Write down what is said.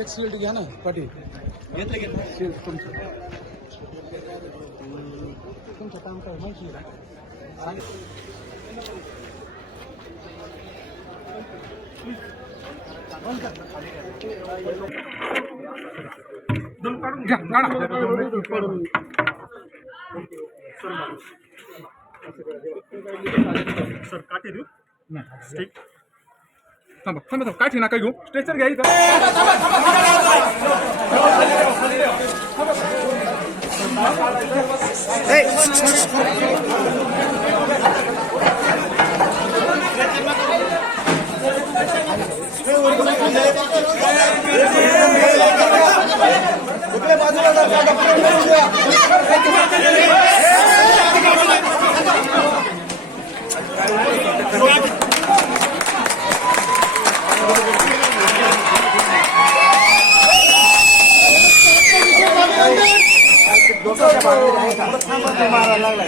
एक शील्ड घ्या ना पाटील. शील्ड तुमचं काम काय माहिती आहे सर काटे देऊ स्टिक थांबा थांबा काठी नका घेऊ स्ट्रेचर घ्या इथं. मारा लागला